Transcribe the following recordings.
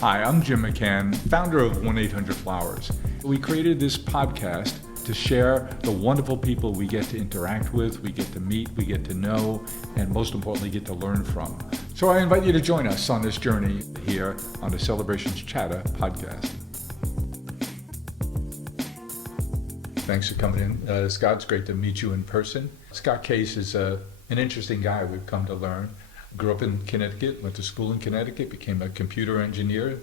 Hi, I'm Jim McCann, founder of 1-800-Flowers. We created this podcast to share the wonderful people we get to interact with, we get to meet, we get to know, and most importantly, get to learn from. So I invite you to join us on this journey here on the Celebrations Chatter podcast. Thanks for coming in, Scott. It's great to meet you in person. Scott Case is an interesting guy we've come to learn. Grew up in Connecticut, went to school in Connecticut, became a computer engineer,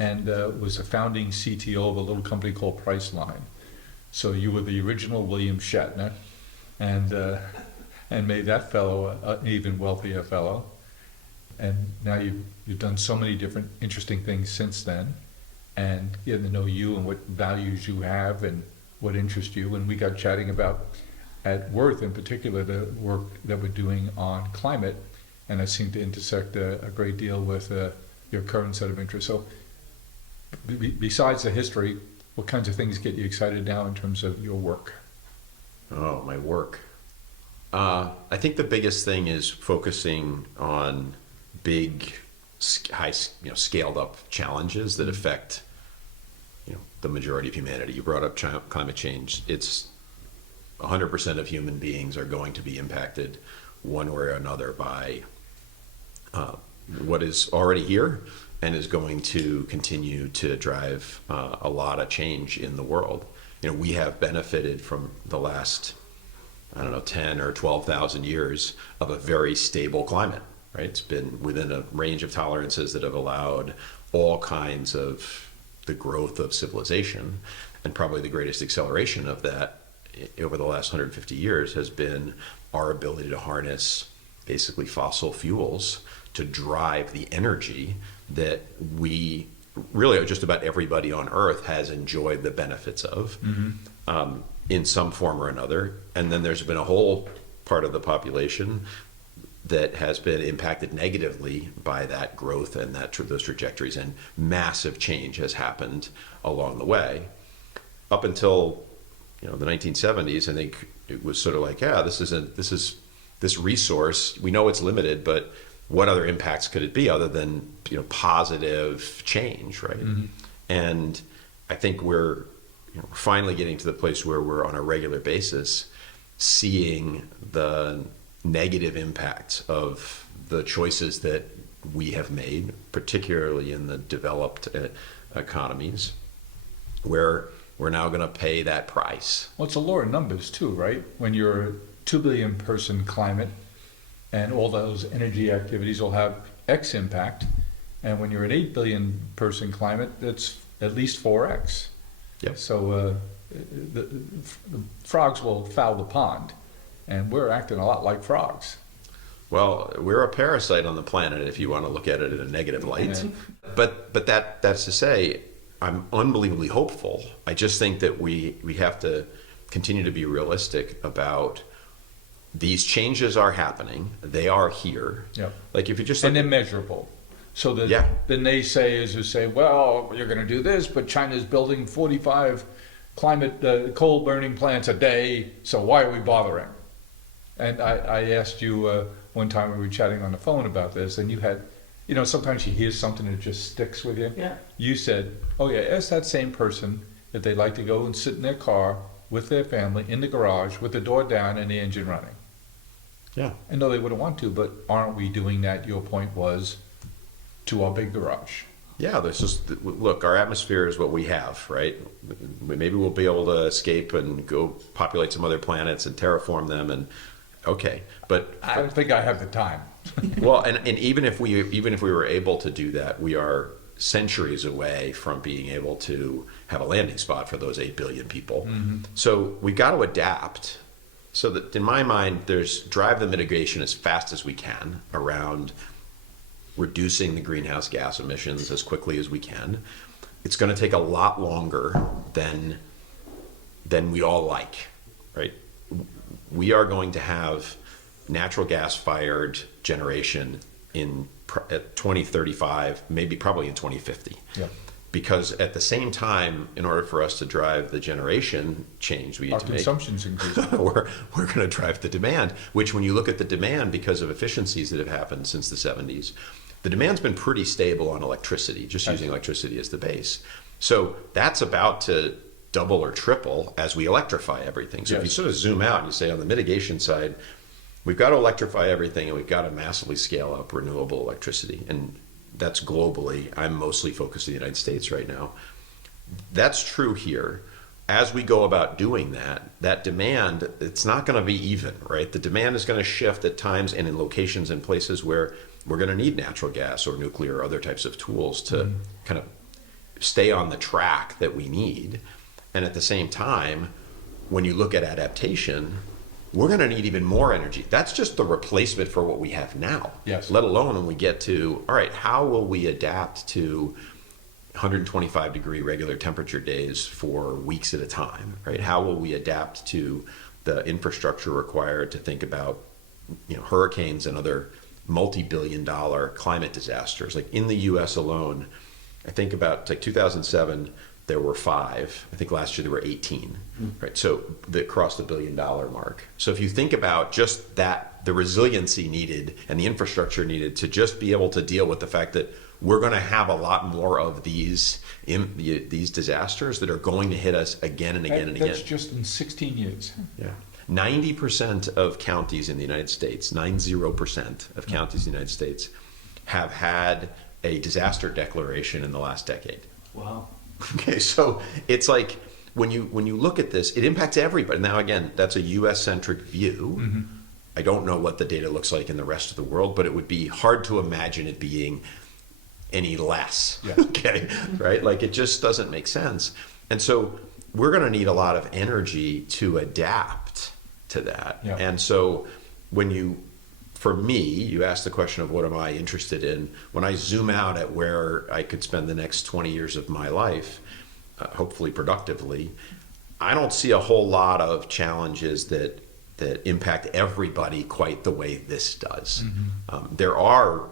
and was the founding CTO of a little company called Priceline. So you were the original William Shatner, and made that fellow an even wealthier fellow. And now you've done so many different interesting things since then, and getting to know you and what values you have and what interests you. And we got chatting about, at Worth in particular, the work that we're doing on climate. And it seemed to intersect a great deal with your current set of interests. So besides the history, what kinds of things get you excited now in terms of your work? Oh, my work. I think the biggest thing is focusing on big, high, scaled up challenges that affect, the majority of humanity. You brought up climate change. It's 100% of human beings are going to be impacted one way or another by what is already here and is going to continue to drive a lot of change in the world. We have benefited from the last, 10 or 12,000 years of a very stable climate, right? It's been within a range of tolerances that have allowed all kinds of the growth of civilization, and probably the greatest acceleration of that over the last 150 years has been our ability to harness basically fossil fuels to drive the energy that we really, just about everybody on Earth has enjoyed the benefits of in some form or another. And then there's been a whole part of the population that has been impacted negatively by that growth and those trajectories, and massive change has happened along the way. Up until the 1970s, I think it was sort of like, this resource, we know it's limited, but what other impacts could it be other than positive change, right? Mm-hmm. And I think we're finally getting to the place where we're on a regular basis seeing the negative impacts of the choices that we have made, particularly in the developed economies, where we're now going to pay that price. Well, it's a law of numbers too, right? When you're a 2 billion person climate and all those energy activities will have X impact, and when you're an 8 billion person climate, that's at least 4X. Yep. So the frogs will foul the pond, and we're acting a lot like frogs. Well, we're a parasite on the planet if you want to look at it in a negative light. Yeah. But that's to say, I'm unbelievably hopeful. I just think that we have to continue to be realistic about these changes are happening. They are here. Yep. Like if you just and they're measurable. So the naysayers who say, well, you're going to do this, but China's building 45 climate coal burning plants a day, so why are we bothering? And I asked you one time we were chatting on the phone about this, and you had, sometimes you hear something that just sticks with you. Yeah. You said, oh yeah, ask that same person if they'd like to go and sit in their car with their family in the garage with the door down and the engine running. Yeah. I know they wouldn't want to, but aren't we doing that? Your point was to our big garage. Yeah, look, our atmosphere is what we have, right? Maybe we'll be able to escape and go populate some other planets and terraform them, and okay, but I don't think I have the time. Well, and even if we were able to do that, we are centuries away from being able to have a landing spot for those 8 billion people. Mm-hmm. So we got to adapt. So that in my mind, there's drive the mitigation as fast as we can around reducing the greenhouse gas emissions as quickly as we can. It's going to take a lot longer than we all like, right? We are going to have natural gas fired generation at 2035, probably in 2050. Yeah. Because at the same time, in order for us to drive the generation change we need to make, our consumption's increasing. we're going to drive the demand, which when you look at the demand because of efficiencies that have happened since the 70s, the demand's been pretty stable on electricity, just using electricity as the base. So that's about to double or triple as we electrify everything. So if you sort of zoom out and you say on the mitigation side, we've got to electrify everything and we've got to massively scale up renewable electricity. And that's globally. I'm mostly focused in the United States right now. That's true here. As we go about doing that, that demand, it's not going to be even, right? The demand is going to shift at times and in locations and places where we're going to need natural gas or nuclear or other types of tools to kind of stay on the track that we need. And at the same time, when you look at adaptation, we're going to need even more energy. That's just the replacement for what we have now. Yes. Let alone when we get to, all right, how will we adapt to 125 degree regular temperature days for weeks at a time, right? How will we adapt to the infrastructure required to think about, hurricanes and other multi-billion-dollar climate disasters? Like in the US alone, I think about like 2007, there were 5. I think last year there were 18, right? So that crossed the $1 billion mark. So if you think about just that, the resiliency needed and the infrastructure needed to just be able to deal with the fact that we're going to have a lot more of these disasters that are going to hit us again and again and again. That's just in 16 years. Yeah. 90% of counties in the United States, 90% of counties in the United States have had a disaster declaration in the last decade. Wow. Okay, so it's like when you look at this, it impacts everybody. Now, again, that's a U.S.-centric view. Mm-hmm. I don't know what the data looks like in the rest of the world, but it would be hard to imagine it being any less. Yeah. Okay, right? Like it just doesn't make sense. And so we're going to need a lot of energy to adapt to that. Yeah. And so for me, you asked the question of what am I interested in? When I zoom out at where I could spend the next 20 years of my life, hopefully productively, I don't see a whole lot of challenges that impact everybody quite the way this does. Mm-hmm. There are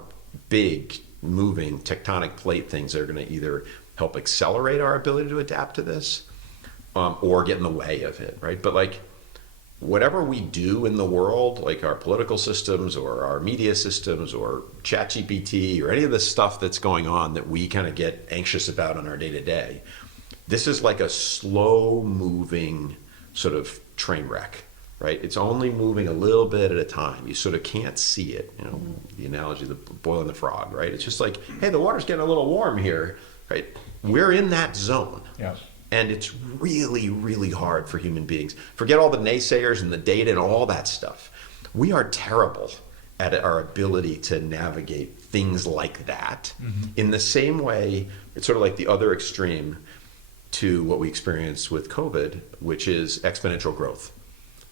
big moving tectonic plate things that are going to either help accelerate our ability to adapt to this or get in the way of it, right? But like whatever we do in the world, like our political systems or our media systems or ChatGPT or any of the stuff that's going on that we kind of get anxious about on our day-to-day, this is like a slow moving sort of train wreck, right? It's only moving a little bit at a time. You sort of can't see it, the analogy of the boiling the frog, right? It's just like, hey, the water's getting a little warm here, right? We're in that zone. Yeah. And it's really, really hard for human beings. Forget all the naysayers and the data and all that stuff. We are terrible at our ability to navigate things like that. Mm-hmm. In the same way, it's sort of like the other extreme to what we experienced with COVID, which is exponential growth.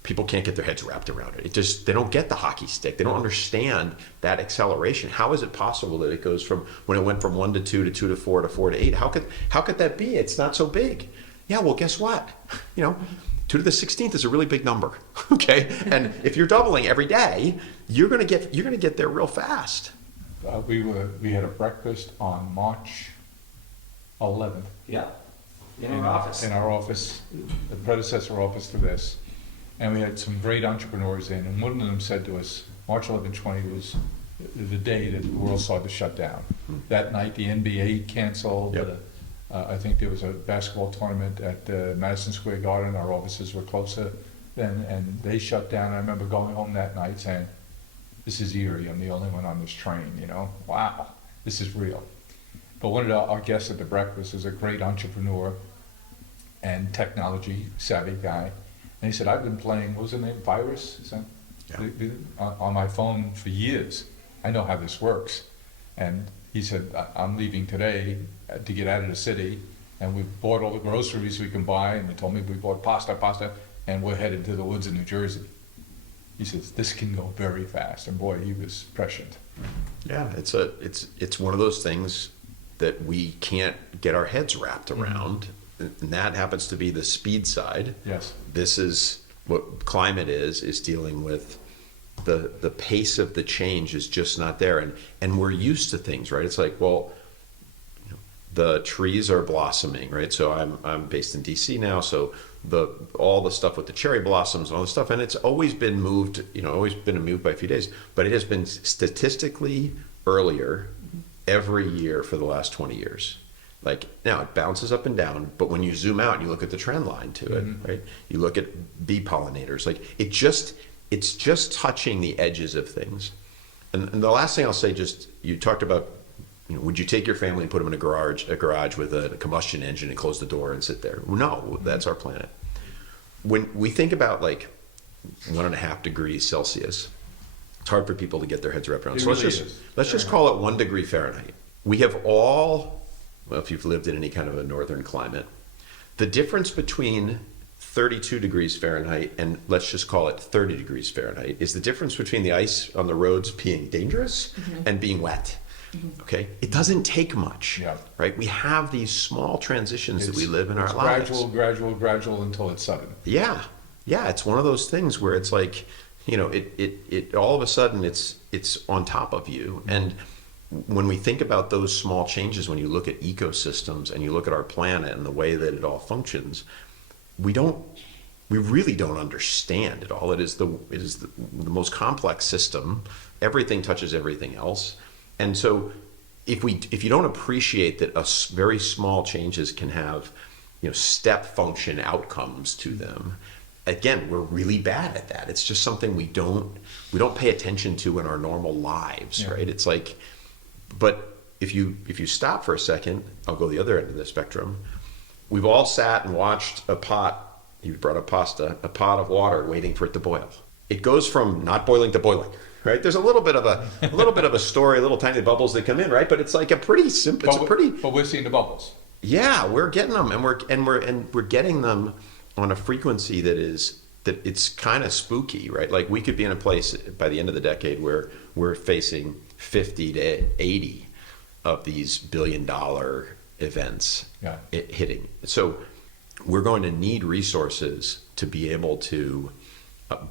People can't get their heads wrapped around it. They don't get the hockey stick. They don't understand that acceleration. How is it possible that it goes from when it went from 1 to 2 to 2 to 4 to 4 to 8? How could that be? It's not so big. Yeah, well, guess what? 2 to the 16th is a really big number. Okay, and if you're doubling every day, you're gonna get there real fast. We had a breakfast on March 11th. Yeah. In our office. In our office, the predecessor office to this. And we had some great entrepreneurs in, and one of them said to us, March 11, 20 was the day that the world started to shut down. That night, the NBA canceled. Yep. I think there was a basketball tournament at Madison Square Garden. Our offices were closer then, and they shut down. I remember going home that night saying, this is eerie. I'm the only one on this train, Wow, this is real. But one of our guests at the breakfast is a great entrepreneur and technology savvy guy. And he said, I've been playing, what was the name, Virus? Is that, on my phone for years. I know how this works. And he said, I'm leaving today to get out of the city, and we bought all the groceries we can buy, and they told me we bought pasta, and we're headed to the woods of New Jersey. He says, this can go very fast. And boy, he was prescient. Yeah, it's one of those things that we can't get our heads wrapped around. Mm-hmm. And that happens to be the speed side. Yes. This is what climate is dealing with the pace of the change is just not there. And we're used to things, right? It's like, well, the trees are blossoming, right? So I'm based in DC now, so all the stuff with the cherry blossoms, all the stuff, and it's always been moved, always been moved by a few days, but it has been statistically earlier every year for the last 20 years. Like now it bounces up and down, but when you zoom out and you look at the trend line to it, right? You look at bee pollinators, like it's just touching the edges of things. And the last thing I'll say, just you talked about, would you take your family and put them in a garage with a combustion engine and close the door and sit there? No, that's our planet. When we think about like 1.5 degrees Celsius, it's hard for people to get their heads wrapped around. It So really let's just call it 1 degree Fahrenheit. We have all, well, if you've lived in any kind of a northern climate, the difference between 32 degrees Fahrenheit and let's just call it 30 degrees Fahrenheit is the difference between the ice on the roads being dangerous and being wet. Okay, it doesn't take much, right? We have these small transitions that we live in our lives. Gradual until it's sudden. Yeah, it's one of those things where it's like, it all of a sudden it's on top of you. And when we think about those small changes, when you look at ecosystems and you look at our planet and the way that it all functions, we really don't understand it all. It is the most complex system. Everything touches everything else. And so if you don't appreciate that very small changes can have, step function outcomes to them, again, we're really bad at that. It's just something we don't pay attention to in our normal lives, right? It's like, but if you stop for a second, I'll go the other end of the spectrum. We've all sat and watched a pot, you brought up pasta, a pot of water waiting for it to boil. It goes from not boiling to boiling. Right, there's a little bit of a story, little tiny bubbles that come in, right? But it's like a pretty simple. But we're seeing the bubbles. Yeah, we're getting them, and we're getting them on a frequency that it's kind of spooky, right? Like we could be in a place by the end of the decade where we're facing 50 to 80 of these billion-dollar events hitting. So we're going to need resources to be able to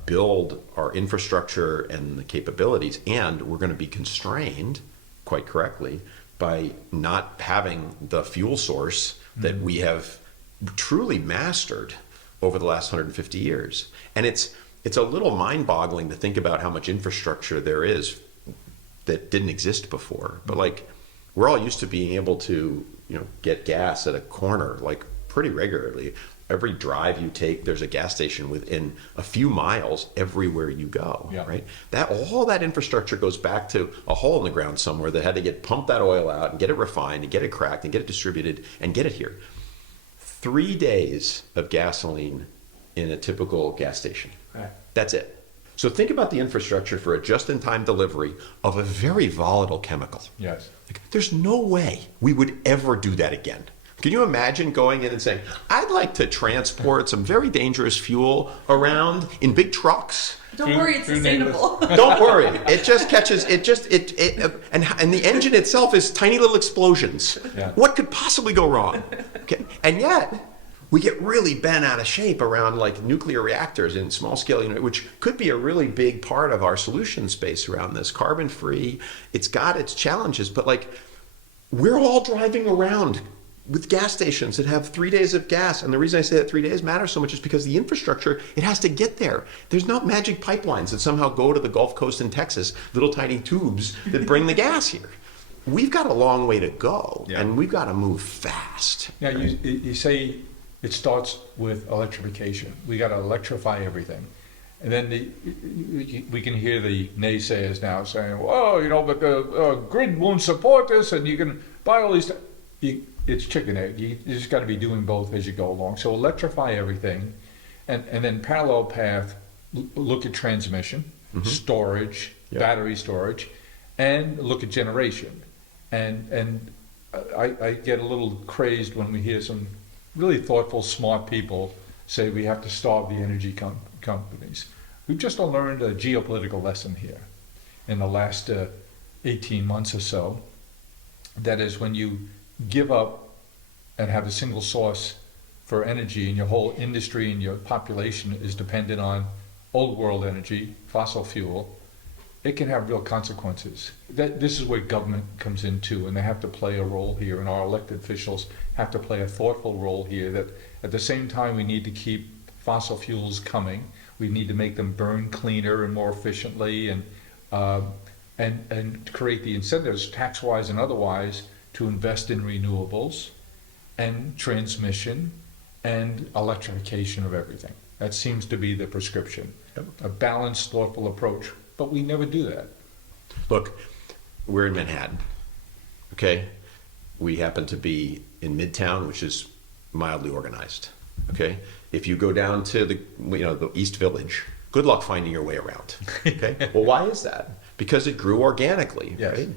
build our infrastructure and the capabilities, and we're going to be constrained, quite correctly, by not having the fuel source that we have truly mastered over the last 150 years. And it's a little mind-boggling to think about how much infrastructure there is that didn't exist before. But like, we're all used to being able to, get gas at a corner like pretty regularly. Every drive you take, there's a gas station within a few miles everywhere you go, right? All that infrastructure goes back to a hole in the ground somewhere that had to pump that oil out and get it refined and get it cracked and get it distributed and get it here. 3 days of gasoline in a typical gas station. Right. That's it. So think about the infrastructure for a just-in-time delivery of a very volatile chemical. Yes. There's no way we would ever do that again. Can you imagine going in and saying, I'd like to transport some very dangerous fuel around in big trucks? Don't worry, it's sustainable. Don't worry. It just catches, and the engine itself is tiny little explosions. Yeah. What could possibly go wrong? Okay. And yet, we get really bent out of shape around like nuclear reactors in small scale, which could be a really big part of our solution space around this. Carbon free, it's got its challenges, but like, we're all driving around with gas stations that have 3 days of gas. And the reason I say that 3 days matters so much is because the infrastructure, it has to get there. There's not magic pipelines that somehow go to the Gulf Coast in Texas, little tiny tubes that bring the gas here. We've got a long way to go, and we've got to move fast. Yeah, you say it starts with electrification. We got to electrify everything. And then we can hear the naysayers now saying, well, but the grid won't support this, and you can buy all these. It's chicken egg. You just got to be doing both as you go along. So electrify everything, and then parallel path, look at transmission, storage, battery storage, and look at generation. And I get a little crazed when we hear some really thoughtful, smart people say we have to starve the energy companies. We've just learned a geopolitical lesson here in the last 18 months or so. That is, when you give up and have a single source for energy and your whole industry and your population is dependent on old world energy, fossil fuel, it can have real consequences. This is where government comes in too, and they have to play a role here, and our elected officials have to play a thoughtful role here, that at the same time we need to keep fossil fuels coming, we need to make them burn cleaner and more efficiently, and and create the incentives, tax-wise and otherwise, to invest in renewables and transmission and electrification of everything. That seems to be the prescription. Yep. A balanced, thoughtful approach, but we never do that. Look, we're in Manhattan, okay? We happen to be in Midtown, which is mildly organized, okay? If you go down to the East Village, good luck finding your way around, okay? Well, why is that? Because it grew organically, Yes. right?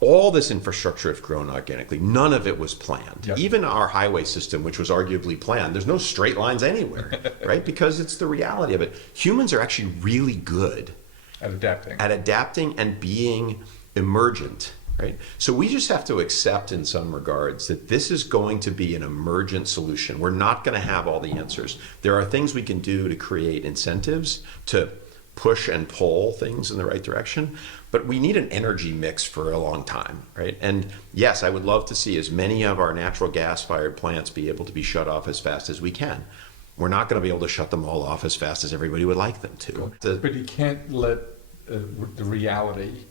All this infrastructure has grown organically. None of it was planned. Yep. Even our highway system, which was arguably planned, there's no straight lines anywhere, right? Because it's the reality of it. Humans are actually really good At adapting. and being emergent, right? So we just have to accept in some regards that this is going to be an emergent solution. We're not going to have all the answers. There are things we can do to create incentives to push and pull things in the right direction, but we need an energy mix for a long time, right? And yes, I would love to see as many of our natural gas-fired plants be able to be shut off as fast as we can. We're not going to be able to shut them all off as fast as everybody would like them to. But you can't let the reality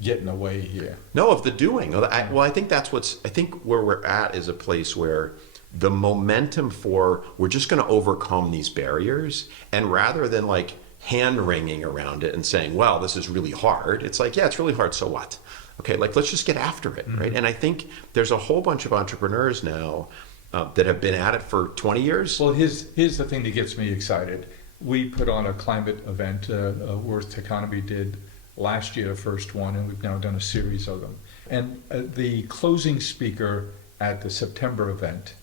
get in the way here. No, of the doing. Well, I think I think where we're at is a place where the momentum for we're just going to overcome these barriers, and rather than like hand wringing around it and saying, well, this is really hard. It's like, yeah, it's really hard. So what? Okay, like let's just get after it, right? And I think there's a whole bunch of entrepreneurs now that have been at it for 20 years. Well, here's the thing that gets me excited. We put on a climate event, Worth Economy did last year, the first one, and we've now done a series of them. And the closing speaker at the September event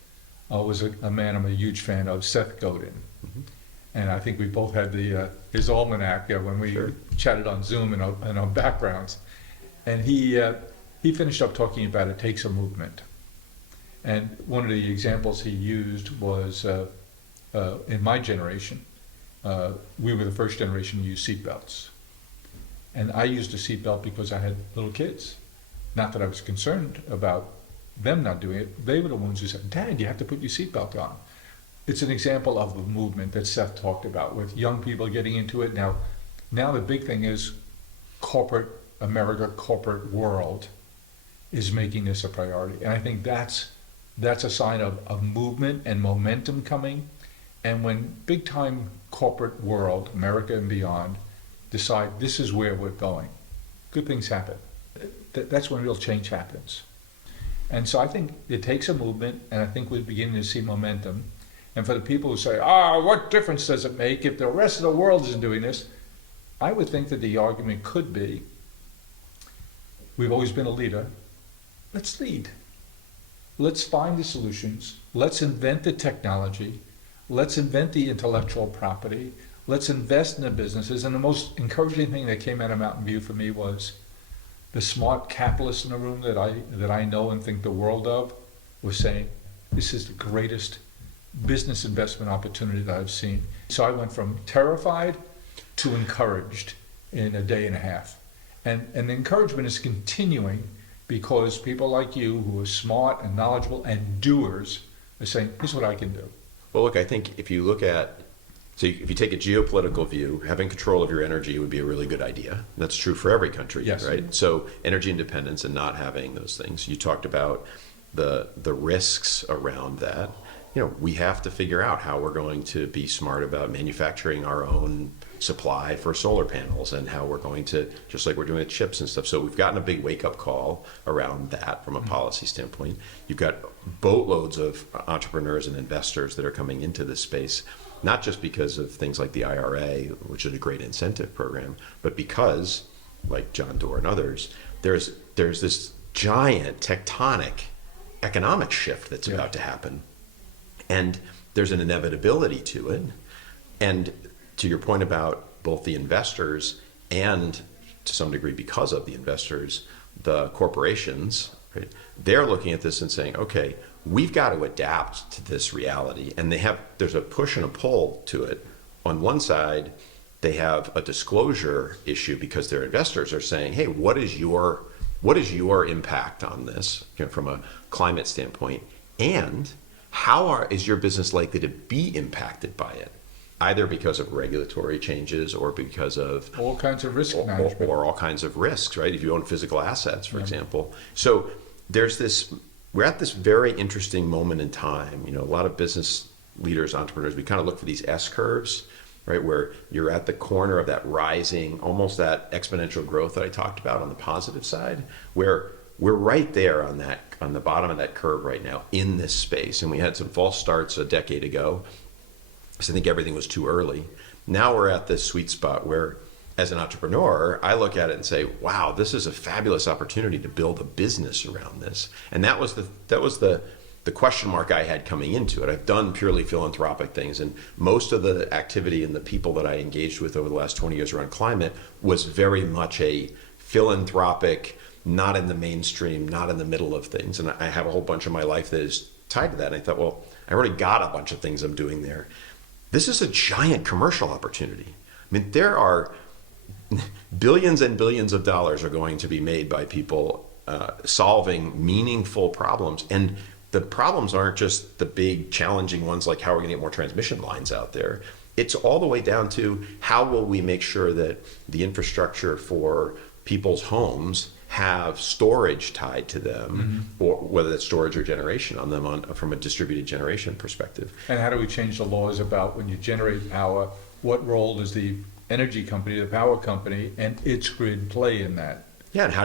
was a man I'm a huge fan of, Seth Godin. Mm-hmm. And I think we both had his almanac when we Sure. chatted on Zoom and our backgrounds. And he finished up talking about it takes a movement. And one of the examples he used was in my generation, we were the first generation to use seatbelts. And I used a seatbelt because I had little kids. Not that I was concerned about them not doing it. They were the ones who said, Dad, you have to put your seatbelt on. It's an example of the movement that Seth talked about with young people getting into it. Now the big thing is corporate America, corporate world is making this a priority. And I think that's a sign of movement and momentum coming. And when big time corporate world, America and beyond, decide this is where we're going, good things happen. That's when real change happens. And so I think it takes a movement, and I think we're beginning to see momentum. And for the people who say, what difference does it make if the rest of the world isn't doing this? I would think that the argument could be, we've always been a leader, let's lead. Let's find the solutions. Let's invent the technology. Let's invent the intellectual property. Let's invest in the businesses. And the most encouraging thing that came out of Mountain View for me was the smart capitalists in the room that I know and think the world of was saying, this is the greatest business investment opportunity that I've seen. So I went from terrified to encouraged in a day and a half. And the encouragement is continuing because people like you who are smart and knowledgeable and doers are saying, here's what I can do. Well, look, I think if you look at, so if you take a geopolitical view, having control of your energy would be a really good idea. That's true for every country, Yes. right? So energy independence and not having those things. You talked about the risks around that. We have to figure out how we're going to be smart about manufacturing our own supply for solar panels and how we're going to, just like we're doing with chips and stuff. So we've gotten a big wake-up call around that from a policy standpoint. You've got boatloads of entrepreneurs and investors that are coming into this space, not just because of things like the IRA, which is a great incentive program, but because, like John Doerr and others, there's this giant tectonic economic shift that's about to happen. And there's an inevitability to it. And to your point about both the investors and, to some degree because of the investors, the corporations, right? They're looking at this and saying, okay, we've got to adapt to this reality. And there's a push and a pull to it. On one side, they have a disclosure issue because their investors are saying, hey, what is your impact on this from a climate standpoint? And how is your business likely to be impacted by it? either because of regulatory changes or because of All kinds of risk or, management. or all kinds of risks, right? If you own physical assets, for example. So we're at this very interesting moment in time. You know, a lot of business leaders, entrepreneurs, we kind of look for these S curves, right? Where you're at the corner of that rising, almost that exponential growth that I talked about on the positive side, where we're right there on the bottom of that curve right now in this space. And we had some false starts a decade ago, because I think everything was too early. Now we're at this sweet spot where, as an entrepreneur, I look at it and say, wow, this is a fabulous opportunity to build a business around this. And that was the question mark I had coming into it. I've done purely philanthropic things, and most of the activity and the people that I engaged with over the last 20 years around climate was very much a philanthropic, not in the mainstream, not in the middle of things. And I have a whole bunch of my life that is tied to that. And I thought, well, I already got a bunch of things I'm doing there. This is a giant commercial opportunity. I mean, there are billions and billions of dollars are going to be made by people solving meaningful problems. And the problems aren't just the big challenging ones like how we're going to get more transmission lines out there. It's all the way down to how will we make sure that the infrastructure for people's homes have storage tied to them, or whether that's storage or generation on them from a distributed generation perspective. And how do we change the laws about when you generate power, what role does the energy company, the power company, and its grid play in that? Yeah, and how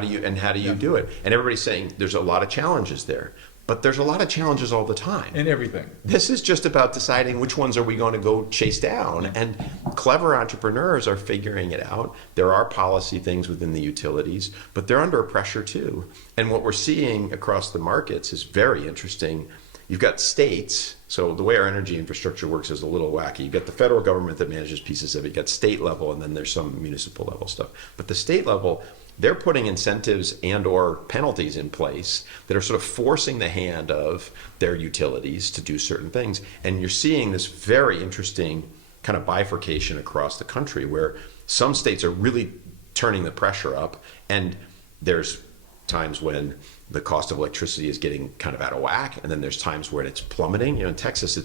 do you do it? And everybody's saying there's a lot of challenges there, but there's a lot of challenges all the time. In everything. This is just about deciding which ones are we going to go chase down. And clever entrepreneurs are figuring it out. There are policy things within the utilities, but they're under pressure too. And what we're seeing across the markets is very interesting. You've got states. So the way our energy infrastructure works is a little wacky. You've got the federal government that manages pieces of it. You've got state level, and then there's some municipal level stuff. But the state level, they're putting incentives and or penalties in place that are sort of forcing the hand of their utilities to do certain things. And you're seeing this very interesting kind of bifurcation across the country where some states are really turning the pressure up, and there's times when the cost of electricity is getting kind of out of whack, and then there's times when it's plummeting. You know, in Texas,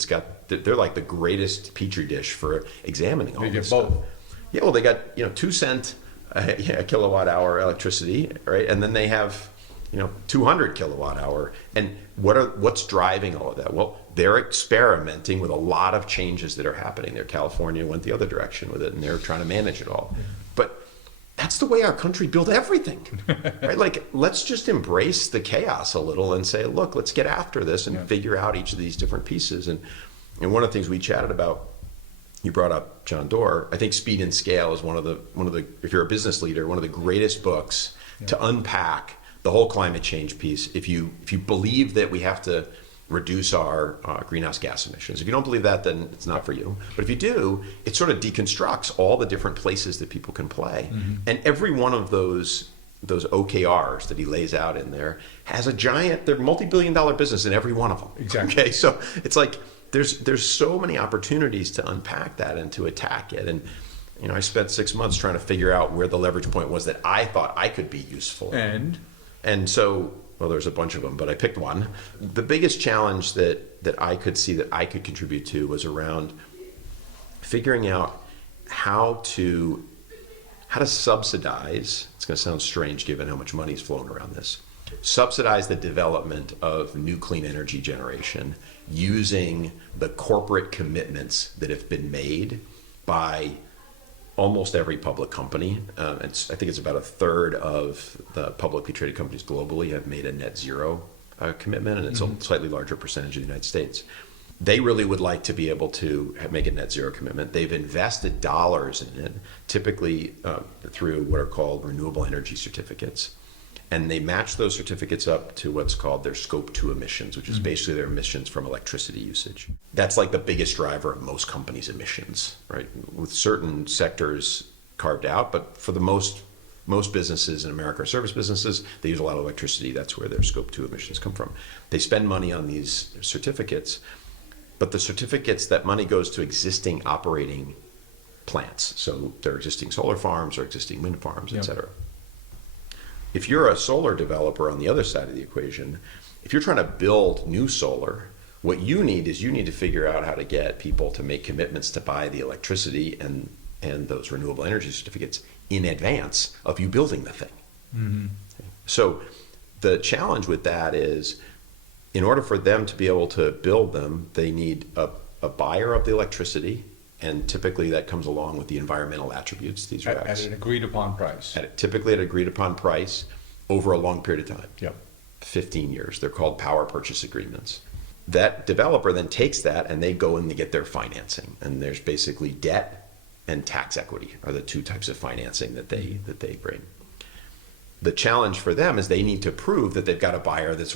they're like the greatest petri dish for examining all this stuff. Yeah, well, they got 2 cent a kilowatt hour electricity, right? And then they have 200 kilowatt hour. And what's driving all of that? Well, they're experimenting with a lot of changes that are happening there. California went the other direction with it, and they're trying to manage it all. But that's the way our country built everything, right? Like, let's just embrace the chaos a little and say, look, let's get after this and figure out each of these different pieces. And one of the things we chatted about, you brought up John Doerr. I think Speed and Scale is one of the if you're a business leader, one of the greatest books to unpack the whole climate change piece. If you believe that we have to reduce our greenhouse gas emissions, if you don't believe that, then it's not for you. But if you do, it sort of deconstructs all the different places that people can play, and every one of those OKRs that he lays out in there has they're multi-billion-dollar business in every one of them. Exactly. Okay, so it's like there's so many opportunities to unpack that and to attack it. And I spent 6 months trying to figure out where the leverage point was that I thought I could be useful. And so, well, there's a bunch of them, but I picked one. The biggest challenge that I could see that I could contribute to was around figuring out how to subsidize. It's going to sound strange given how much money's flowing around this. Subsidize the development of new clean energy generation using the corporate commitments that have been made by almost every public company. I think it's about a third of the publicly traded companies globally have made a net zero commitment, and it's a slightly larger percentage in the United States. They really would like to be able to make a net zero commitment. They've invested dollars in it, typically through what are called renewable energy certificates. And they match those certificates up to what's called their scope 2 emissions, which is basically their emissions from electricity usage. That's like the biggest driver of most companies' emissions, right? With certain sectors carved out, but for the most businesses in America are service businesses. They use a lot of electricity. That's where their scope 2 emissions come from. They spend money on these certificates, but the certificates, that money goes to existing operating plants. So they're existing solar farms or existing wind farms, et cetera. If you're a solar developer on the other side of the equation, if you're trying to build new solar, What you need is you need to figure out how to get people to make commitments to buy the electricity and those renewable energy certificates in advance of you building the thing. Mm-hmm. So the challenge with that is, in order for them to be able to build them, they need a buyer of the electricity, and typically that comes along with the environmental attributes, these At RECs. an agreed upon price. Typically at an agreed upon price over a long period of time. Yep. 15 years. They're called power purchase agreements. That developer then takes that and they go and they get their financing. And there's basically debt and tax equity are the two types of financing that they bring. The challenge for them is they need to prove that they've got a buyer that's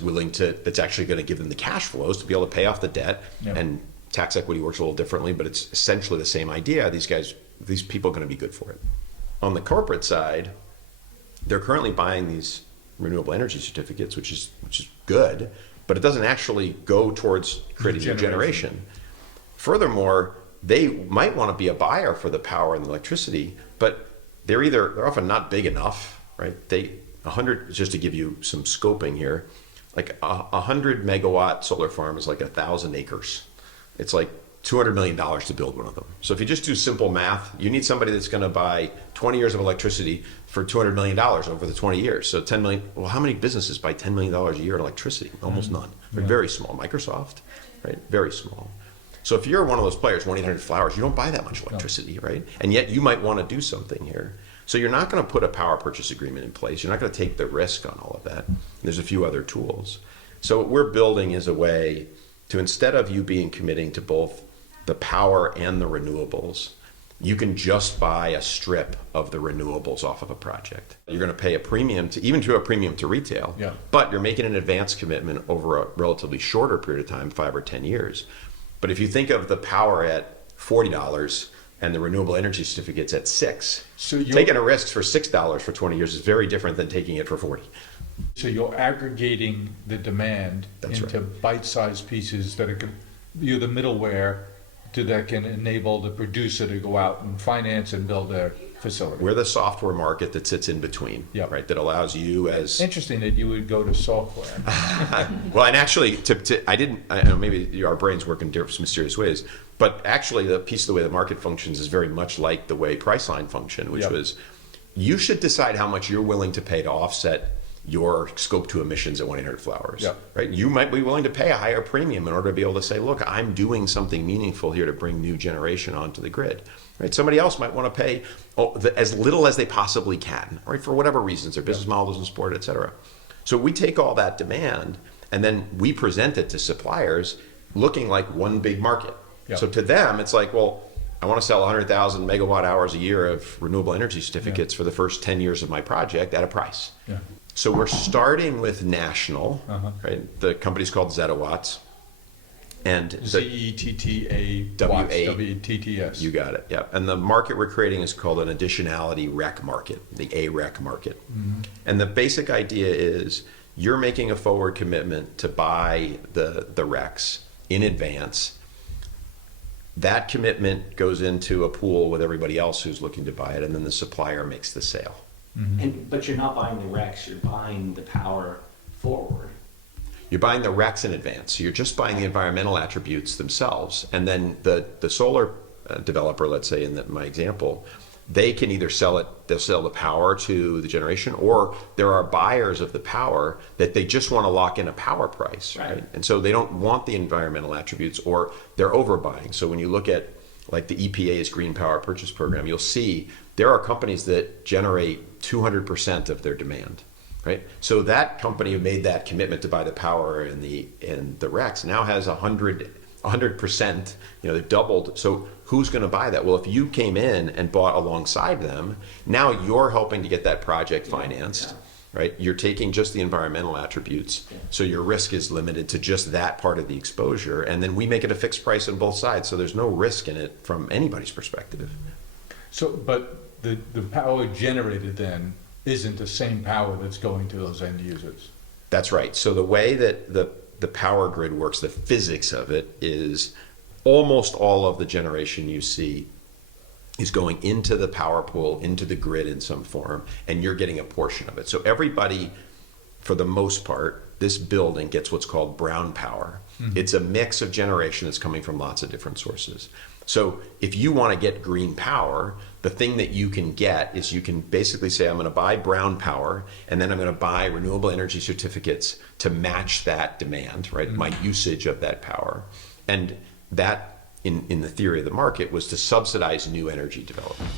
actually going to give them the cash flows to be able to pay off the debt. Yep. And tax equity works a little differently, but it's essentially the same idea. These people are going to be good for it. On the corporate side, they're currently buying these renewable energy certificates, which is good, but it doesn't actually go towards creating new generation. Furthermore, they might want to be a buyer for the power and the electricity, but they're often not big enough, right? 100, just to give you some scoping here, like a 100 megawatt solar farm is like 1,000 acres. It's like $200 million to build one of them. So if you just do simple math, you need somebody that's going to buy 20 years of electricity for $200 million over the 20 years. So 10 million, well, how many businesses buy $10 million a year in electricity? Almost none. They're very small. Microsoft, right? Very small. So if you're one of those players, 1-800-Flowers, you don't buy that much electricity, right? And yet you might want to do something here. So you're not going to put a power purchase agreement in place. You're not going to take the risk on all of that. There's a few other tools. So what we're building is a way to, instead of you committing to both the power and the renewables, you can just buy a strip of the renewables off of a project. You're going to pay a premium to retail, but you're making an advance commitment over a relatively shorter period of time, 5 or 10 years. But if you think of the power at $40 and the renewable energy certificates at $6, so taking a risk for $6 for 20 years is very different than taking it for 40. So you're aggregating the demand into bite-sized pieces that you're the middleware that can enable the producer to go out and finance and build their facility. We're the software market that sits in between, right? That allows you as... Interesting that you would go to software. Well, and actually, I know maybe our brains work in some mysterious ways, but actually the piece of the way the market functions is very much like the way Priceline functioned, which was, you should decide how much you're willing to pay to offset your scope 2 emissions at 1-800-Flowers, right? You might be willing to pay a higher premium in order to be able to say, look, I'm doing something meaningful here to bring new generation onto the grid, right? Somebody else might want to pay as little as they possibly can, right? For whatever reasons, their business model doesn't support it, et cetera. So we take all that demand and then we present it to suppliers looking like one big market. So to them, it's like, well, I want to sell 100,000 megawatt hours a year of renewable energy certificates for the first 10 years of my project at a price. So we're starting with national, right? The company's called Zettawatts. And ZETTAWATTS. You got it, And the market we're creating is called an additionality REC market, the AREC market. And the basic idea is you're making a forward commitment to buy the RECs in advance. That commitment goes into a pool with everybody else who's looking to buy it, and then the supplier makes the sale. But you're not buying the RECs, you're buying the power forward. You're buying the RECs in advance. So you're just buying the environmental attributes themselves. And then the solar developer, let's say in my example, they can either they'll sell the power to the generation, or there are buyers of the power that they just want to lock in a power price, right? And so they don't want the environmental attributes, or they're overbuying. So when you look at like the EPA's Green Power Purchase Program, you'll see there are companies that generate 200% of their demand, right? So that company who made that commitment to buy the power and the RECs now has 100%, they've doubled. So who's going to buy that? Well, if you came in and bought alongside them, now you're helping to get that project financed, right? You're taking just the environmental attributes, so your risk is limited to just that part of the exposure, and then we make it a fixed price on both sides, so there's no risk in it from anybody's perspective. So, but the power generated then isn't the same power that's going to those end users. That's right. So the way that the power grid works, the physics of it is almost all of the generation you see is going into the power pool, into the grid in some form, and you're getting a portion of it. So everybody, for the most part, this building gets what's called brown power. It's a mix of generation that's coming from lots of different sources. So if you want to get green power, the thing that you can get is you can basically say, I'm going to buy brown power, and then I'm going to buy renewable energy certificates to match that demand, right? My usage of that power. And that, in the theory of the market, was to subsidize new energy development.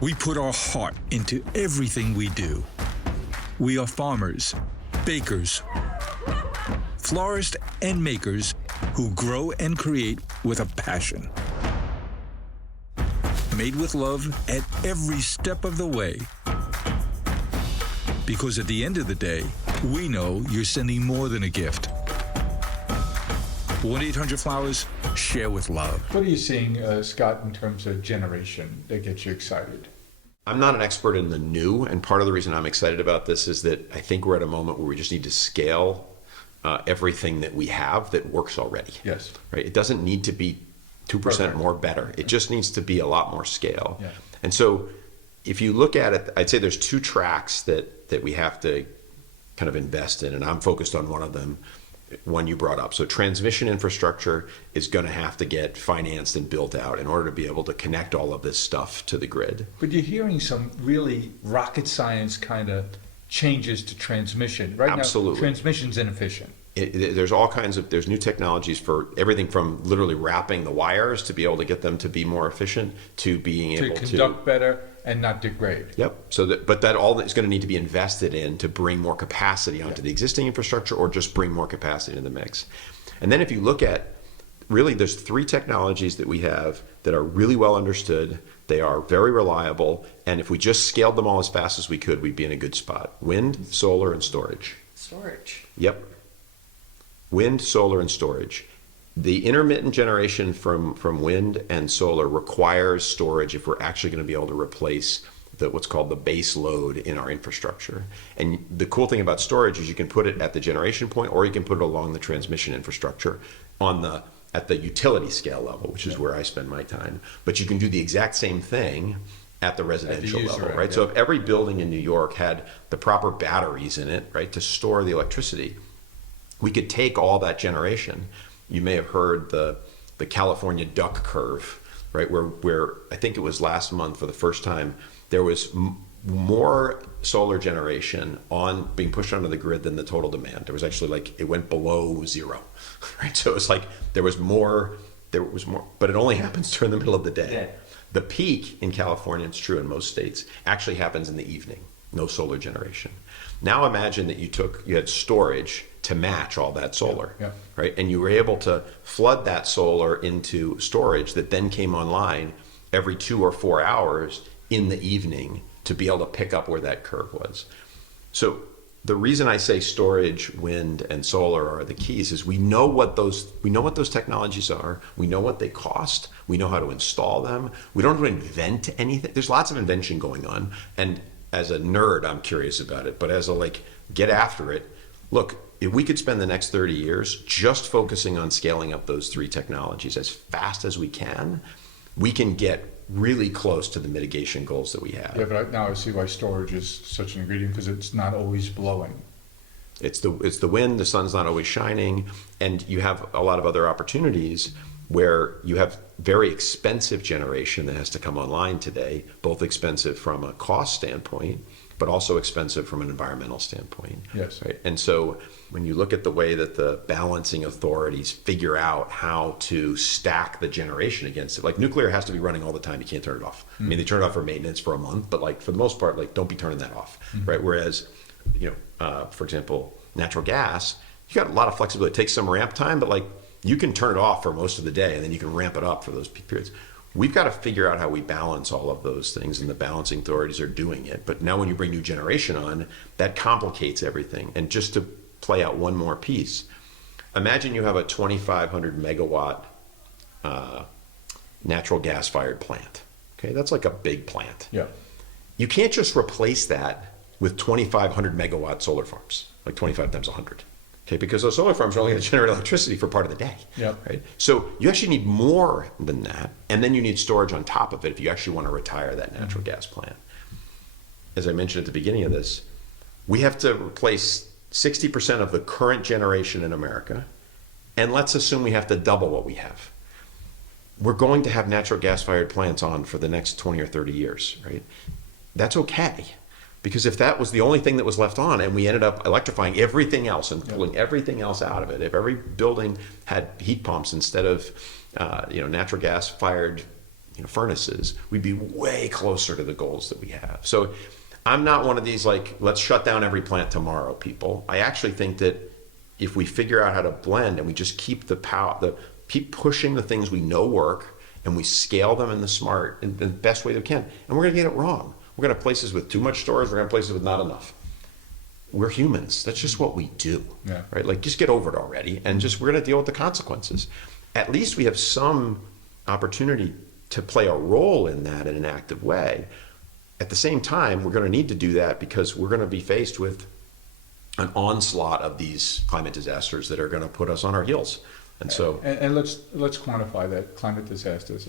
We put our heart into everything we do. We are farmers, bakers, florists, and makers who grow and create with a passion. Made with love at every step of the way. Because at the end of the day, we know you're sending more than a gift. 1-800-Flowers, share with love. What are you seeing, Scott, in terms of generation that gets you excited? I'm not an expert in the new, and part of the reason I'm excited about this is that I think we're at a moment where we just need to scale everything that we have that works already. Yes. Right. It doesn't need to be 2% Perfect. more better. It just needs to be a lot more scale. Yeah. And so if you look at it, I'd say there's two tracks that we have to kind of invest in, and I'm focused on one of them, one you brought up. So transmission infrastructure is going to have to get financed and built out in order to be able to connect all of this stuff to the grid. But you're hearing some really rocket science kind of changes to transmission. Right Absolutely. now, transmission's inefficient. There's all kinds of, there's new technologies for everything from literally wrapping the wires to be able to get them to be more efficient to being To able conduct better and not degrade. Yep. So but that all is going to need to be invested in to bring more capacity onto the existing infrastructure, or just bring more capacity in the mix. And then if you look at, really, there's three technologies that we have that are really well understood. They are very reliable, and if we just scaled them all as fast as we could, we'd be in a good spot. Wind, solar, and storage. Storage. Yep. Wind, solar, and storage. The intermittent generation from wind and solar requires storage if we're actually going to be able to replace what's called the base load in our infrastructure. And the cool thing about storage is you can put it at the generation point, or you can put it along the transmission infrastructure at the utility scale level, which is where I spend my time. But you can do the exact same thing at the residential user level, right? end, So yeah. if every building in New York had the proper batteries in it, right, to store the electricity, we could take all that generation. You may have heard the California duck curve, right? Where I think it was last month for the first time, there was more solar generation being pushed onto the grid than the total demand. There was actually it went below zero, right? So it was like there was more, but it only happens during the middle of the day. Yeah. The peak in California, it's true in most states, actually happens in the evening. No solar generation. Now imagine that you had storage to match all that solar, Yeah. right? And you were able to flood that solar into storage that then came online every 2 or 4 hours in the evening to be able to pick up where that curve was. So the reason I say storage, wind, and solar are the keys is we know what those technologies are. We know what they cost. We know how to install them. We don't have to invent anything. There's lots of invention going on. And as a nerd, I'm curious about it. But as a get after it, look, if we could spend the next 30 years just focusing on scaling up those three technologies as fast as we can get really close to the mitigation goals that we have. Yeah, but now I see why storage is such an ingredient, because it's not always blowing. It's the wind, the sun's not always shining, and you have a lot of other opportunities where you have very expensive generation that has to come online today, both expensive from a cost standpoint, but also expensive from an environmental standpoint. Yes. Right? And so when you look at the way that the balancing authorities figure out how to stack the generation against it, nuclear has to be running all the time. You can't turn it off. I mean, they turn it off for maintenance for a month, but for the most part, don't be turning that off, right? Whereas, for example, natural gas, you got a lot of flexibility. It takes some ramp time, but you can turn it off for most of the day, and then you can ramp it up for those peak periods. We've got to figure out how we balance all of those things, and the balancing authorities are doing it. But now when you bring new generation on, that complicates everything. And just to play out one more piece, imagine you have a 2,500 megawatt natural gas fired plant. Okay, that's like a big plant. Yeah. You can't just replace that with 2,500 megawatt solar farms, 25 times 100. Okay, because those solar farms are only going to generate electricity for part of the day. Yep. Right. So you actually need more than that, and then you need storage on top of it if you actually want to retire that natural gas plant. As I mentioned at the beginning of this, we have to replace 60% of the current generation in America, and let's assume we have to double what we have. We're going to have natural gas-fired plants on for the next 20 or 30 years, right? That's okay. Because if that was the only thing that was left on and we ended up electrifying everything else and pulling everything else out of it, if every building had heat pumps instead of natural gas-fired furnaces, we'd be way closer to the goals that we have. So I'm not one of these like, let's shut down every plant tomorrow people. I actually think that if we figure out how to blend and we just keep keep pushing the things we know work and we scale them in the best way that we can, and we're gonna get it wrong. We're gonna have places with too much storage, we're gonna have places with not enough. We're humans, that's just what we do, right? Like just get over it already and we're gonna deal with the consequences. At least we have some opportunity to play a role in that in an active way. At the same time, we're gonna need to do that because we're gonna be faced with an onslaught of these climate disasters that are gonna put us on our heels. And so, and let's quantify that, climate disasters.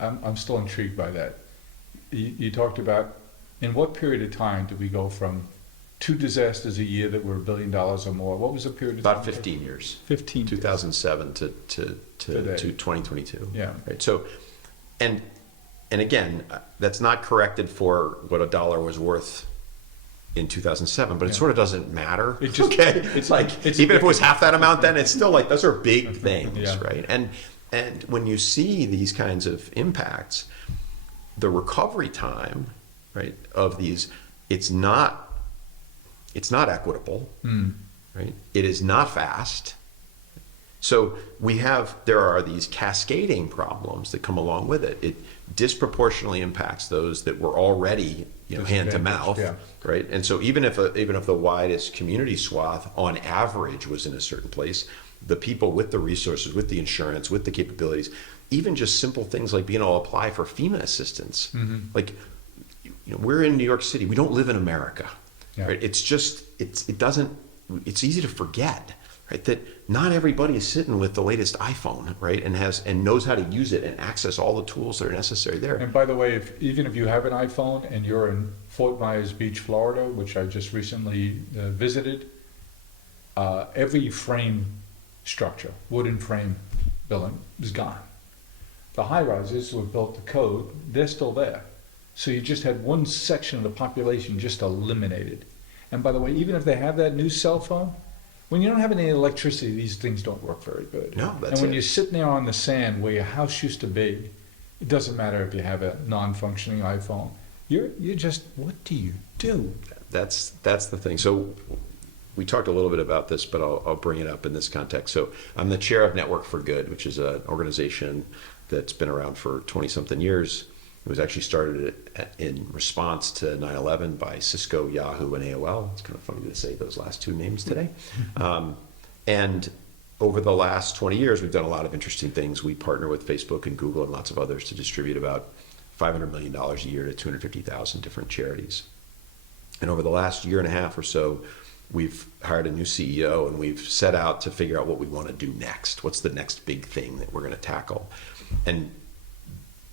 I'm still intrigued by that. You talked about in what period of time did we go from 2 disasters a year that were $1 billion or more? What was the period of time? about 15 years. 15. 2007 to Today. 2022. Yeah. Right. So, and again, that's not corrected for what a dollar was worth in 2007, but it sort of doesn't matter. It just, it's like even if it was half that amount, then it's still like those are big things, right? And when you see these kinds of impacts, the recovery time, right, of these, it's not equitable, right? It is not fast. So there are these cascading problems that come along with it. It disproportionately impacts those that were already hand to mouth, right? And so even if the widest community swath on average was in a certain place, the people with the resources, with the insurance, with the capabilities, even just simple things like being able to apply for FEMA assistance, like we're in New York City, we don't live in America, right? It's easy to forget. Right, that not everybody is sitting with the latest iPhone, right, and knows how to use it and access all the tools that are necessary there. And by the way, even if you have an iPhone and you're in Fort Myers Beach, Florida, which I just recently visited, every frame structure, wooden frame building, is gone. The high-rises were built to code, they're still there. So you just had one section of the population just eliminated. And by the way, even if they have that new cell phone, when you don't have any electricity, these things don't work very good. No, that's And when it. you're sitting there on the sand where your house used to be, it doesn't matter if you have a non-functioning iPhone. You're just, what do you do? That's the thing. So we talked a little bit about this, but I'll bring it up in this context. So I'm the chair of Network for Good, which is an organization that's been around for 20-something years. It was actually started in response to 9/11 by Cisco, Yahoo, and AOL. It's kind of funny to say those last two names today. And over the last 20 years, we've done a lot of interesting things. We partner with Facebook and Google and lots of others to distribute about $500 million a year to 250,000 different charities. And over the last year and a half or so, we've hired a new CEO and we've set out to figure out what we want to do next. What's the next big thing that we're going to tackle? And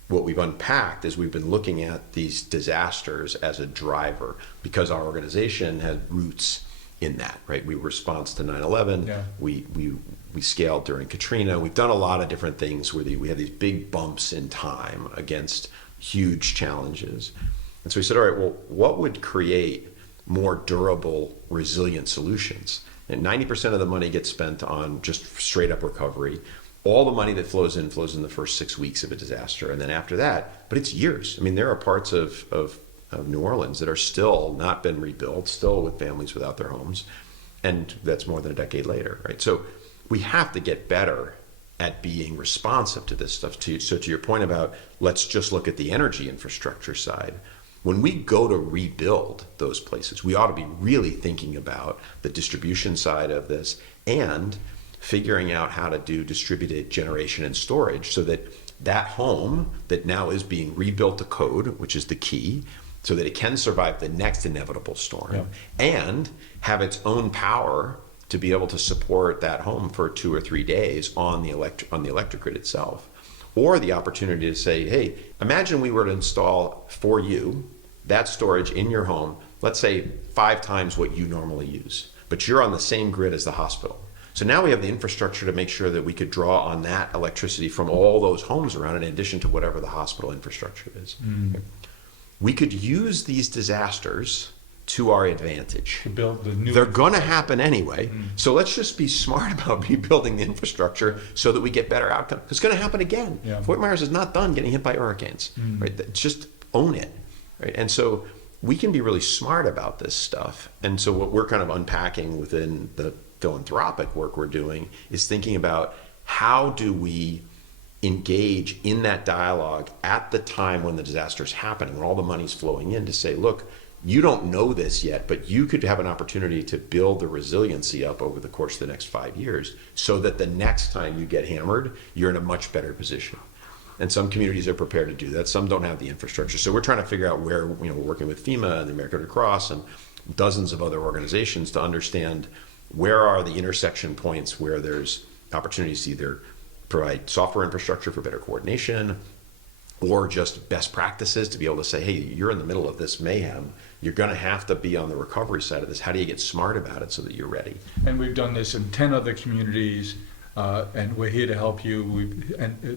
what we've unpacked is we've been looking at these disasters as a driver because our organization had roots in that, right? We were response to 9/11. Yeah. We scaled during Katrina. We've done a lot of different things where we had these big bumps in time against huge challenges. And so we said, all right, well, what would create more durable, resilient solutions? And 90% of the money gets spent on just straight up recovery. All the money that flows in the first 6 weeks of a disaster. And then after that, but it's years. I mean, there are parts of New Orleans that are still not been rebuilt, still with families without their homes. And that's more than a decade later, right? So we have to get better at being responsive to this stuff. So to your point about, let's just look at the energy infrastructure side. When we go to rebuild those places, we ought to be really thinking about the distribution side of this and figuring out how to do distributed generation and storage so that that home that now is being rebuilt to code, which is the key, so that it can survive the next inevitable storm and have its own power to be able to support that home for 2 or 3 days on the electric grid itself. Or the opportunity to say, hey, imagine we were to install for you that storage in your home, let's say 5 times what you normally use, but you're on the same grid as the hospital. So now we have the infrastructure to make sure that we could draw on that electricity from all those homes around it in addition to whatever the hospital infrastructure is. We could use these disasters to our advantage. To build the new. They're going to happen anyway. So let's just be smart about rebuilding the infrastructure so that we get better outcomes. It's going to happen again. Yeah. Fort Myers is not done getting hit by hurricanes. Right? Just own it. Right? And so we can be really smart about this stuff. And so what we're kind of unpacking within the philanthropic work we're doing is thinking about how do we engage in that dialogue at the time when the disaster is happening, when all the money's flowing in, to say, look, you don't know this yet, but you could have an opportunity to build the resiliency up over the course of the next 5 years so that the next time you get hammered, you're in a much better position. And some communities are prepared to do that. Some don't have the infrastructure. So we're trying to figure out where, we're working with FEMA and the American Red Cross and dozens of other organizations to understand where are the intersection points where there's opportunities to either provide software infrastructure for better coordination or just best practices to be able to say, hey, you're in the middle of this mayhem. You're going to have to be on the recovery side of this. How do you get smart about it so that you're ready? And we've done this in 10 other communities, and we're here to help you.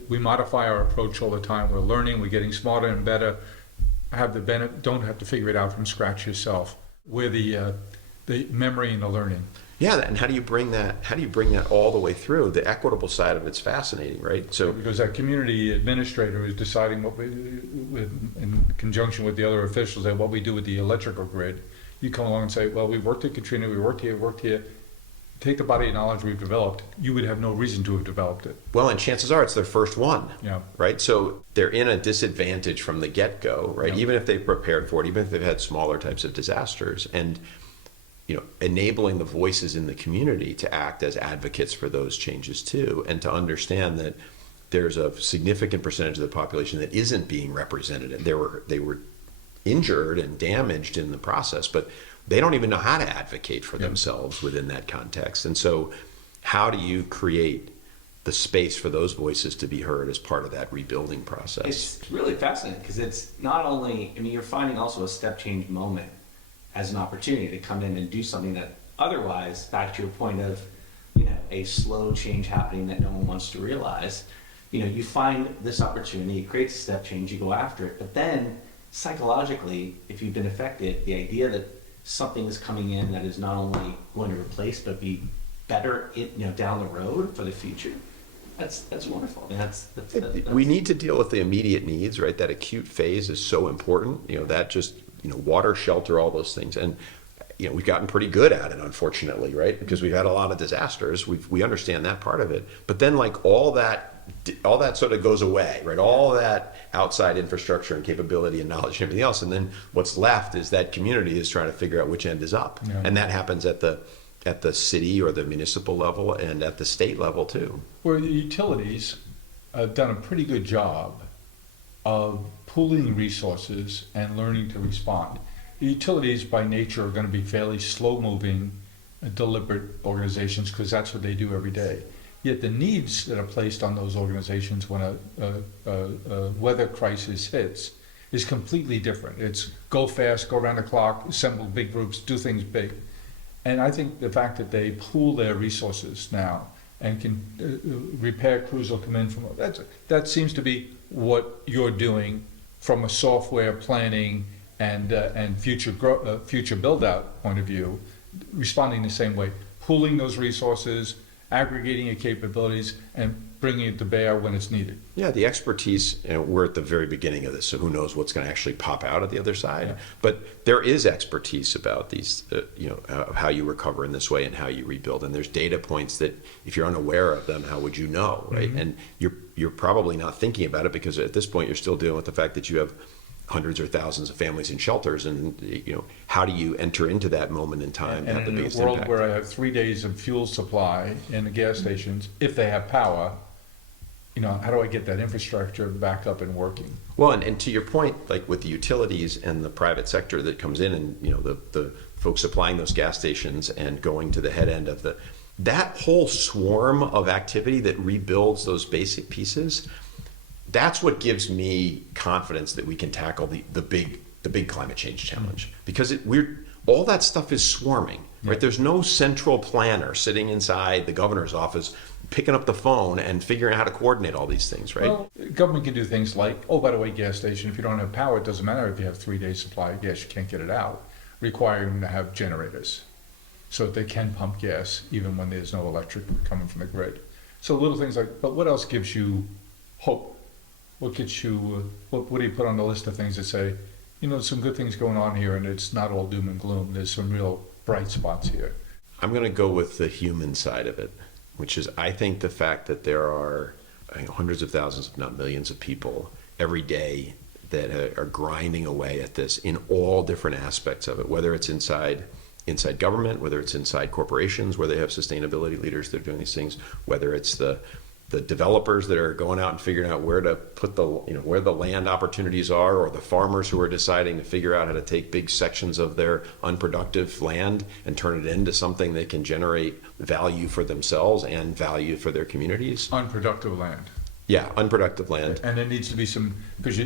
We modify our approach all the time. We're learning, we're getting smarter and better. Don't have to figure it out from scratch yourself. We're the memory and the learning. Yeah, and how do you bring that? How do you bring that all the way through? The equitable side of it's fascinating, right? So because that community administrator is deciding what we, in conjunction with the other officials, what we do with the electrical grid. You come along and say, well, we worked at Katrina, we worked here. Take the body of knowledge we've developed. You would have no reason to have developed it. well, and chances are it's their first one, Yeah. right? So they're in a disadvantage from the get-go, right? Yeah. Even if they've prepared for it, even if they've had smaller types of disasters, and enabling the voices in the community to act as advocates for those changes too, and to understand that there's a significant percentage of the population that isn't being represented. And they were injured and damaged in the process, but they don't even know how to advocate for themselves within that context. And so how do you create the space for those voices to be heard as part of that rebuilding process? It's really fascinating because it's not only, you're finding also a step change moment as an opportunity to come in and do something that otherwise, back to your point of, a slow change happening that no one wants to realize, you find this opportunity, it creates a step change, you go after it. But then psychologically, if you've been affected, the idea that something is coming in that is not only going to replace, but be better, down the road for the future, that's wonderful. That's We need to deal with the immediate needs, right? That acute phase is so important. That just, water, shelter, all those things. And, we've gotten pretty good at it, unfortunately, right? Because we've had a lot of disasters. We understand that part of it. But then all that sort of goes away, right? All that outside infrastructure and capability and knowledge and everything else. And then what's left is that community is trying to figure out which end is up. Yeah. And that happens at the city or the municipal level and at the state level too. Where the utilities have done a pretty good job of pooling resources and learning to respond. The utilities by nature are going to be fairly slow-moving, deliberate organizations because that's what they do every day. Yet the needs that are placed on those organizations when a weather crisis hits is completely different. It's go fast, go around the clock, assemble big groups, do things big. And I think the fact that they pool their resources now and can repair crews will come in from that seems to be what you're doing from a software planning and future build out point of view, responding the same way, pooling those resources, aggregating your capabilities, and bringing it to bear when it's needed. Yeah, the expertise, we're at the very beginning of this, so who knows what's going to actually pop out at the other side. Yeah. But there is expertise about these, how you recover in this way and how you rebuild. And there's data points that if you're unaware of them, how would you know, right? Mm-hmm. And you're probably not thinking about it because at this point you're still dealing with the fact that you have hundreds or thousands of families in shelters, and how do you enter into that moment in time and have the biggest impact? In a world where I have 3 days of fuel supply in the gas stations, if they have power, how do I get that infrastructure back up and working? Well, and to your point, like with the utilities and the private sector that comes in, and the folks supplying those gas stations and going to the head end of that whole swarm of activity that rebuilds those basic pieces. That's what gives me confidence that we can tackle the big the big climate change challenge, because all that stuff is swarming, right? Yeah. There's no central planner sitting inside the governor's office picking up the phone and figuring out how to coordinate all these things, right? Well, government can do things like, oh, by the way, gas station, if you don't have power, it doesn't matter if you have 3 days supply of gas, you can't get it out, requiring them to have generators so that they can pump gas even when there's no electric coming from the grid. So little things like, but what else gives you hope? What gets you, what do you put on the list of things that say, you know, some good things going on here and it's not all doom and gloom. There's some real bright spots here. I'm going to go with the human side of it, which is I think the fact that there are hundreds of thousands, if not millions of people every day that are grinding away at this in all different aspects of it, whether it's inside government, whether it's inside corporations where they have sustainability leaders that are doing these things, whether it's the developers that are going out and figuring out where to put where the land opportunities are, or the farmers who are deciding to figure out how to take big sections of their unproductive land and turn it into something that can generate value for themselves and value for their communities. Unproductive land. Yeah, unproductive land. And there needs to be some, because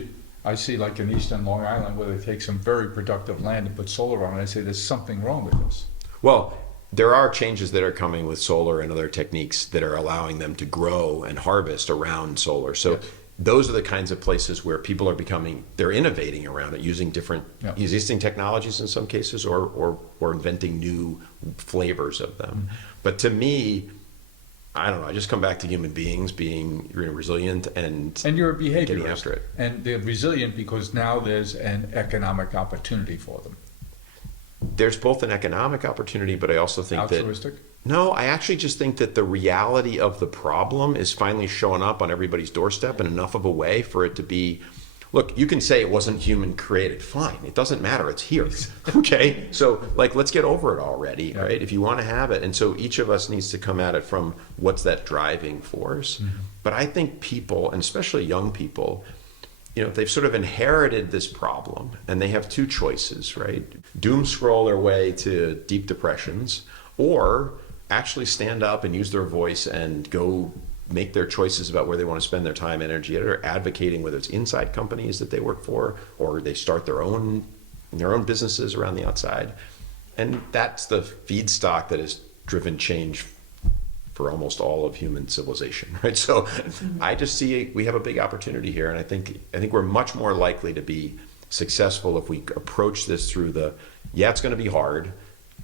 I see like in Eastern Long Island where they take some very productive land and put solar on it, I say there's something wrong with this. Well, there are changes that are coming with solar and other techniques that are allowing them to grow and harvest around solar. So Yes. those are the kinds of places where people are they're innovating around it, using different existing technologies in some cases, or inventing new flavors of them. Mm-hmm. But to me, I don't know, I just come back to human beings being resilient and you're a behaviorist. getting after it. And they're resilient because now there's an economic opportunity for them. There's both an economic opportunity, but I also think Altruistic? No, I actually just think that the reality of the problem is finally showing up on everybody's doorstep in enough of a way for it to be, look, you can say it wasn't human created, fine. It doesn't matter, it's here. Okay? So let's get over it already, right? If you want to have it. And so each of us needs to come at it from what's that driving force. Mm-hmm. But I think people, and especially young people, they've sort of inherited this problem and they have two choices, right? Doom scroll their way to deep depressions, or actually stand up and use their voice and go make their choices about where they want to spend their time, energy, or advocating, whether it's inside companies that they work for, or they start their own businesses around the outside. And that's the feedstock that has driven change for almost all of human civilization, right? So I just see we have a big opportunity here, and I think we're much more likely to be successful if we approach this through it's going to be hard,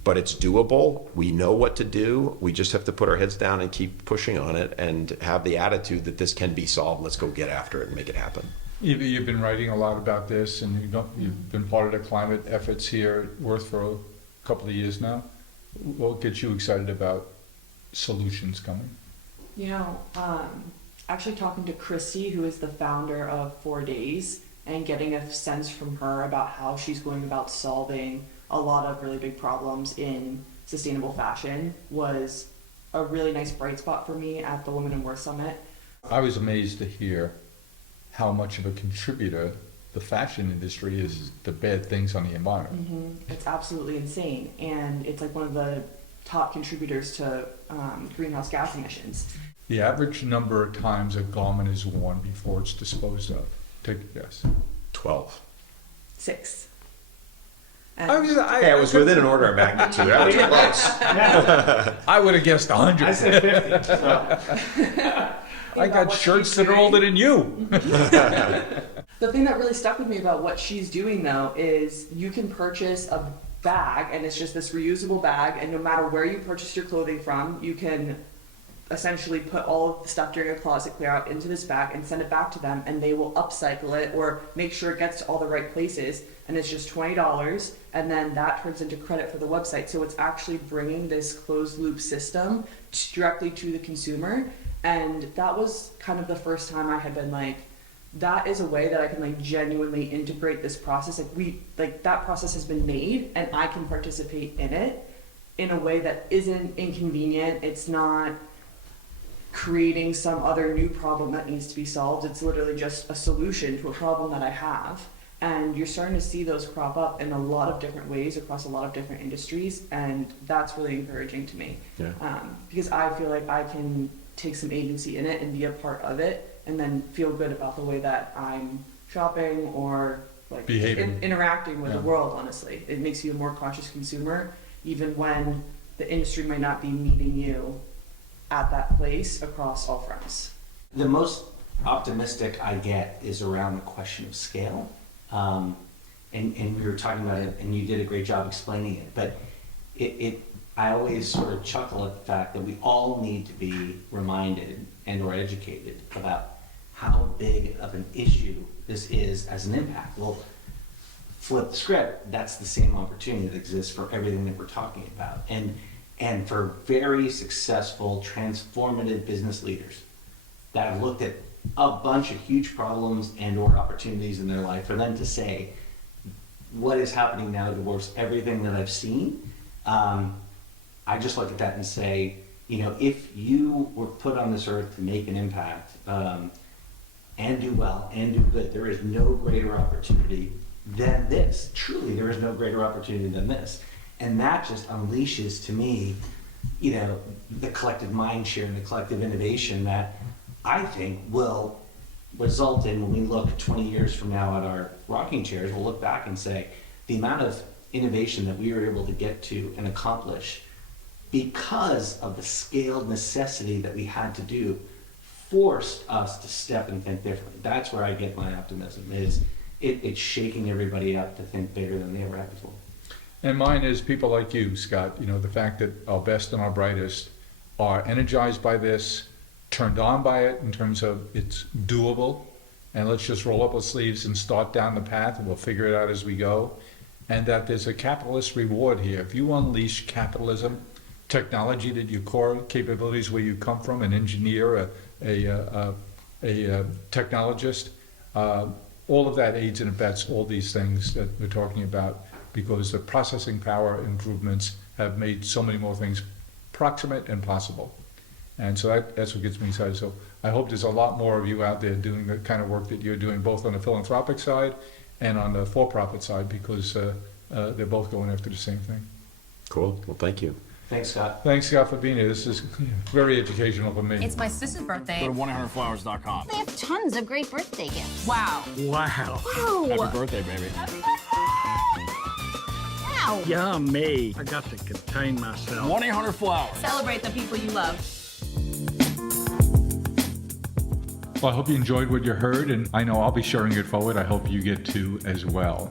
but it's doable. We know what to do. We just have to put our heads down and keep pushing on it and have the attitude that this can be solved. Let's go get after it and make it happen. You've been writing a lot about this, and you've been part of the climate efforts here at Worth for a couple of years now. What gets you excited about solutions coming? Actually talking to Christy, who is the founder of 4 Days, and getting a sense from her about how she's going about solving a lot of really big problems in sustainable fashion was a really nice bright spot for me at the Women in Worth Summit. I was amazed to hear how much of a contributor the fashion industry is to bad things on the environment. Mm-hmm. It's absolutely insane, and it's like one of the top contributors to greenhouse gas emissions. The average number of times a garment is worn before it's disposed of, take a guess. 12. 6. It was within an order of magnitude. I was close. I would have guessed 100. I said 50. So. I got shirts that are older than you. The thing that really stuck with me about what she's doing, though, is you can purchase a bag, and it's just this reusable bag, and no matter where you purchase your clothing from, you can essentially put all of the stuff during your closet clear out into this bag and send it back to them, and they will upcycle it or make sure it gets to all the right places, and it's just $20, and then that turns into credit for the website. So it's actually bringing this closed loop system directly to the consumer, and that was kind of the first time I had been like, that is a way that I can genuinely integrate this process. That process has been made and I can participate in it in a way that isn't inconvenient. It's not creating some other new problem that needs to be solved. It's literally just a solution to a problem that I have. And you're starting to see those crop up in a lot of different ways across a lot of different industries. And that's really encouraging to me. Yeah. Because I feel like I can take some agency in it and be a part of it, and then feel good about the way that I'm shopping or like Behaving. interacting with Yeah. the world. Honestly, it makes you a more conscious consumer, even when the industry might not be meeting you at that place across all fronts. The most optimistic I get is around the question of scale. And we were talking about it, and you did a great job explaining it. But I always sort of chuckle at the fact that we all need to be reminded and or educated about how big of an issue this is as an impact. Well, flip the script, that's the same opportunity that exists for everything that we're talking about. And for very successful, transformative business leaders that have looked at a bunch of huge problems and or opportunities in their life, for them to say, what is happening now dwarfs everything that I've seen. I just look at that and say, if you were put on this earth to make an impact and do well and do good, there is no greater opportunity than this. Truly, there is no greater opportunity than this. And that just unleashes to me, the collective mind share and the collective innovation that I think will result in, when we look 20 years from now at our rocking chairs, we'll look back and say, the amount of innovation that we were able to get to and accomplish because of the scaled necessity that we had to do forced us to step and think differently. That's where I get my optimism, is it's shaking everybody up to think bigger than they ever have before. And mine is people like you, Scott, the fact that our best and our brightest are energized by this, turned on by it in terms of it's doable, and let's just roll up our sleeves and start down the path, and we'll figure it out as we go. And that there's a capitalist reward here. If you unleash capitalism, technology, that your core capabilities, where you come from, an engineer, a technologist, all of that aids and abets all these things that we're talking about, because the processing power improvements have made so many more things proximate and possible. And so that's what gets me excited. So I hope there's a lot more of you out there doing the kind of work that you're doing, both on the philanthropic side and on the for-profit side, because they're both going after the same thing. Cool. Well, thank you. Thanks, Scott. Thanks, Scott, for being here. This is very educational for me. It's my sister's birthday. Go to 1-800-Flowers.com. They have tons of great birthday gifts. Wow. Wow. Wow. Happy birthday, baby. Wow. Yeah, me. I got to contain myself. 1-800-Flowers. Celebrate the people you love. Well, I hope you enjoyed what you heard, and I know I'll be sharing it forward. I hope you get to as well.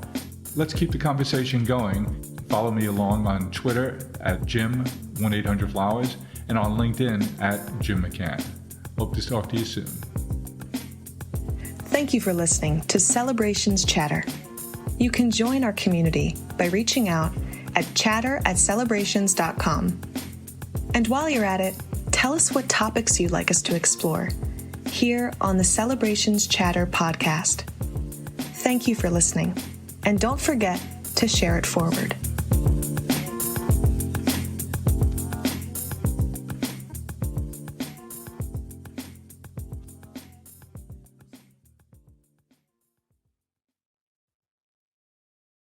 Let's keep the conversation going. Follow me along on Twitter at Jim1800Flowers and on LinkedIn at Jim McCann. Hope to talk to you soon. Thank you for listening to Celebrations Chatter. You can join our community by reaching out at chatter@celebrations.com. And while you're at it, tell us what topics you'd like us to explore here on the Celebrations Chatter podcast. Thank you for listening, and don't forget to share it forward.